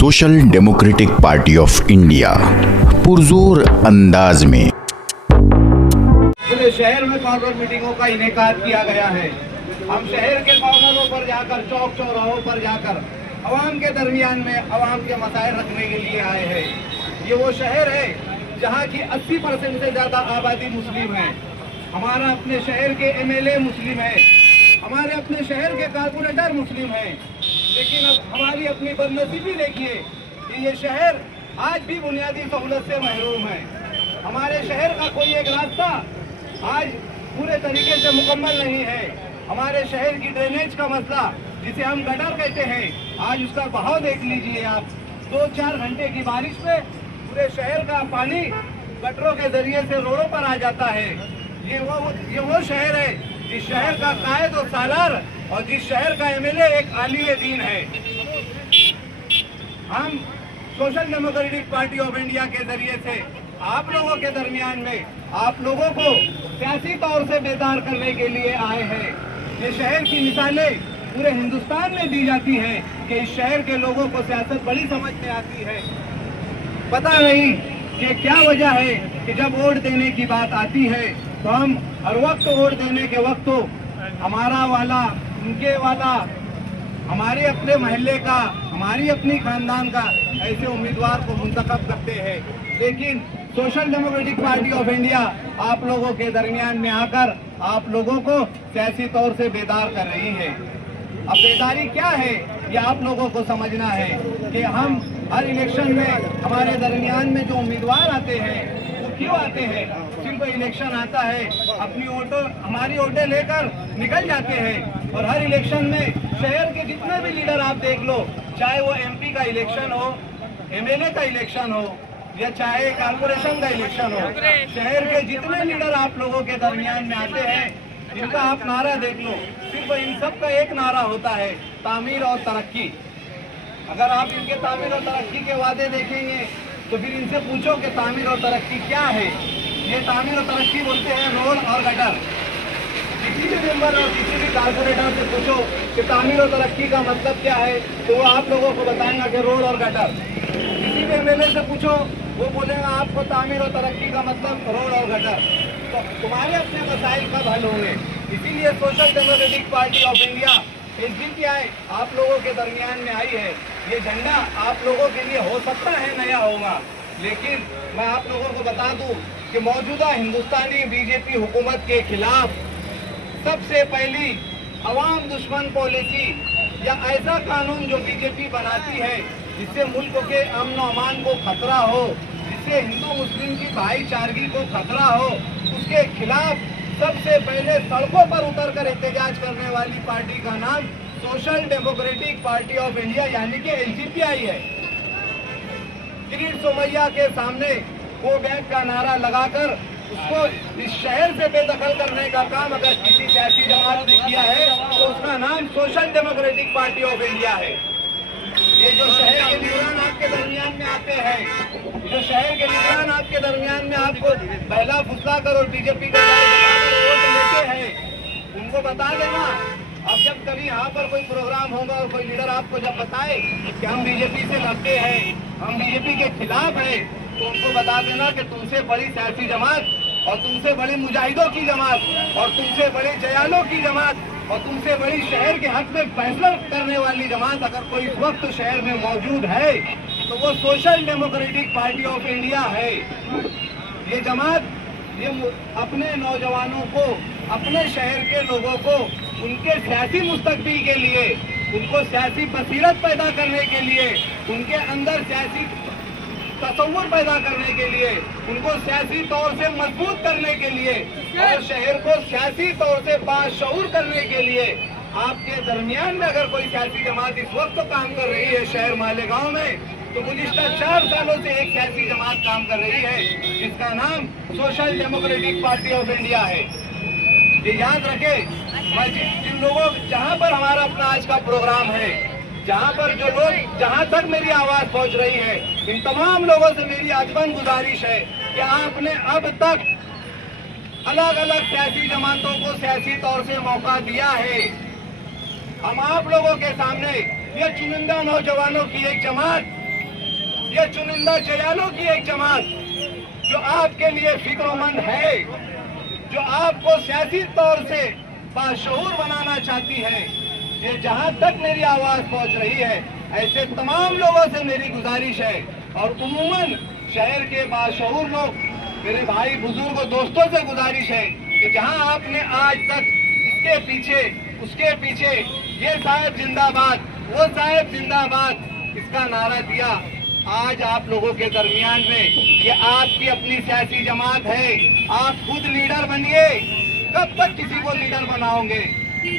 Social democratic party of India पुरजोर अंदाज में पूरे शहर में कॉर्नर मीटिंगों का इनेकाद किया गया है। हम शहर के कॉर्नरों पर जाकर, चौक चौराहों पर जाकर अवाम के दरमियान में अवाम के मसाइल रखने के लिए आए हैं। ये वो शहर है जहाँ की 80% से ज्यादा आबादी मुस्लिम है। हमारा अपने शहर के एमएलए मुस्लिम है, हमारे अपने शहर के कारपोरेटर मुस्लिम है। लेकिन अब हमारी अपनी बदनसीबी देखिए कि ये शहर आज भी बुनियादी सहूलत से महरूम है। हमारे शहर का कोई एक रास्ता आज पूरे तरीके से मुकम्मल नहीं है। हमारे शहर की ड्रेनेज का मसला, जिसे हम गटर कहते हैं, आज उसका बहाव देख लीजिए आप। 2-4 घंटे की बारिश में पूरे शहर का पानी गटरों के जरिए से रोडों पर आ जाता है। ये वो शहर है जिस शहर का कायद और सालार और जिस शहर का एमएलए एक आलिम दीन है। हम social democratic party of India के जरिए से आप लोगों के दरमियान में आप लोगों को सियासी तौर से बेदार करने के लिए आए हैं। ये शहर की मिसालें पूरे हिंदुस्तान में दी जाती हैं कि इस शहर के लोगों को सियासत बड़ी समझ में आती है। पता नहीं कि क्या वजह है कि जब वोट देने की बात आती है तो हम हर वक्त वोट देने के वक्त तो हमारा वाला, उनके वाला, हमारे अपने महल्ले का, हमारी अपनी खानदान का ऐसे उम्मीदवार को मुंतखब करते हैं। लेकिन social democratic party of India आप लोगों के दरमियान में आकर आप लोगों को सियासी तौर से बेदार कर रही है। अब बेदारी क्या है ये आप लोगों को समझना है कि हम हर इलेक्शन में हमारे दरमियान में जो उम्मीदवार आते हैं वो क्यों आते हैं। सिर्फ इलेक्शन आता है, अपनी हमारी वोटें लेकर निकल जाते हैं। और हर इलेक्शन में शहर के जितने भी लीडर आप देख लो, चाहे वो एमपी का इलेक्शन हो, एमएलए का इलेक्शन हो या चाहे कारपोरेशन का इलेक्शन हो, शहर के जितने लीडर आप लोगों के दरमियान में आते हैं, इनका आप नारा देख लो, सिर्फ इन सब का एक नारा होता है, तामीर और तरक्की। अगर आप इनके तामीर और तरक्की के वादे देखेंगे तो फिर इनसे पूछो कि तामीर और तरक्की क्या है। ये तामीर और तरक्की बोलते हैं रोड और गटर। किसी भी मेंबर और किसी भी कारपोरेटर से पूछो कि तामीर और तरक्की का मतलब क्या है तो वो आप लोगों को बताएंगे कि रोड और गटर। किसी भी एमएलए से पूछो वो बोलेगा आपको तामीर और तरक्की का मतलब रोड और गटर। तो तुम्हारे अपने मसाइल कब हल होंगे। इसीलिए social democratic party of India इस दिन की आए आप लोगों के दरमियान में आई है। ये झंडा आप लोगों के लिए हो सकता है नया होगा, लेकिन मैं आप लोगों को बता दूं कि मौजूदा हिंदुस्तानी बीजेपी हुकूमत के खिलाफ सबसे पहली अवाम दुश्मन पॉलिसी या ऐसा कानून जो बीजेपी बनाती है जिससे मुल्क के अमन और अमान को खतरा हो, जिससे हिंदू मुस्लिम की भाईचारगी को खतरा हो, उसके खिलाफ सबसे पहले सड़कों पर उतरकर एहतजाज करने वाली पार्टी का नाम social democratic party of India यानी कि एलजीपीआई है। किरीट सोमैया के सामने वो बैग का नारा लगाकर उसको इस शहर से बेदखल करने का काम अगर किसी सियासी जमात ने किया है तो उसका नाम social democratic party of India है। ये जो शहर के लीडरान आपके दरमियान में आते हैं, जो शहर के लीडरान आपके दरमियान में आपको पहला फुसला कर और बीजेपी का वोट लेते हैं, उनको बता देना। अब जब कभी यहाँ पर कोई प्रोग्राम होगा और कोई लीडर आपको जब बताए कि हम बीजेपी से लड़ते हैं, हम बीजेपी के खिलाफ हैं, तो उनको बता देना कि तुमसे बड़ी सियासी जमात और तुमसे बड़ी मुजाहिदों की जमात और तुमसे बड़ी जयालों की जमात और तुमसे बड़ी शहर के हक में फैसला करने वाली जमात अगर कोई इस वक्त शहर में मौजूद है तो वो social democratic party of India है। ये जमात ये अपने नौजवानों को, अपने शहर के लोगों को उनके सियासी मुस्तकबिल के लिए, उनको सियासी बसीरत पैदा करने के लिए, उनके अंदर सियासी तसव्वुर पैदा करने के लिए, उनको सियासी तौर से मजबूत करने के लिए और शहर को सियासी तौर से बाशऊर करने के लिए आपके दरमियान में अगर कोई सियासी जमात इस वक्त काम कर रही है शहर मालेगांव में, तो गुज़िश्ता 4 सालों से एक सियासी जमात काम कर रही है जिसका नाम social democratic party of India है। ये याद रखे, जिन लोगों जहाँ पर हमारा अपना आज का प्रोग्राम है, जहाँ पर जो लोग, जहाँ तक मेरी आवाज पहुँच रही है, इन तमाम लोगों से मेरी आजीवन गुजारिश है कि आपने अब तक अलग अलग सियासी जमातों को सियासी तौर से मौका दिया है। हम आप लोगों के सामने ये चुनिंदा नौजवानों की एक जमात ये चुनिंदा चयालों की एक जमात जो आपके लिए फिक्रोमंद है, जो आपको सियासी तौर से बाशऊर बनाना चाहती है, ये जहां तक मेरी आवाज पहुंच रही है, ऐसे तमाम लोगों से मेरी गुजारिश है और उमूमन शहर के बाशऊर लोग, मेरे भाई बुजुर्ग दोस्तों से गुजारिश है कि जहां आपने आज तक इसके पीछे उसके पीछे ये साहब जिंदाबाद, वो साहब जिंदाबाद इसका नारा दिया, आज आप लोगों के दरमियान में ये आपकी अपनी सियासी जमात है, आप खुद लीडर बनिए। कब तक किसी को लीडर बनाओगे?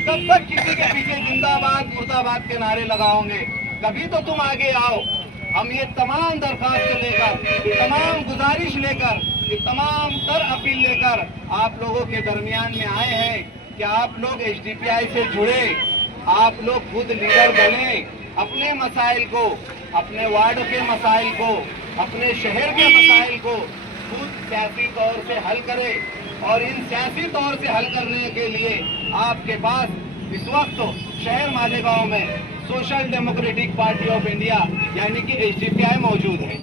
कब तक किसी के पीछे जिंदाबाद मुर्दाबाद के नारे लगाओगे? कभी तो तुम आगे आओ। हम ये तमाम दरखास्त लेकर, तमाम गुजारिश लेकर, ये तमाम तर अपील लेकर आप लोगों के दरमियान में आए हैं कि आप लोग एसडीपीआई से जुड़े, आप लोग खुद लीडर बने, अपने मसाइल को, अपने वार्ड के मसाइल को, अपने शहर के मसाइल को खुद सियासी तौर से हल करें। और इन सियासी तौर से हल करने के लिए आपके पास इस वक्त शहर मालेगांव में social democratic party of India यानी कि एसडीपीआई मौजूद है।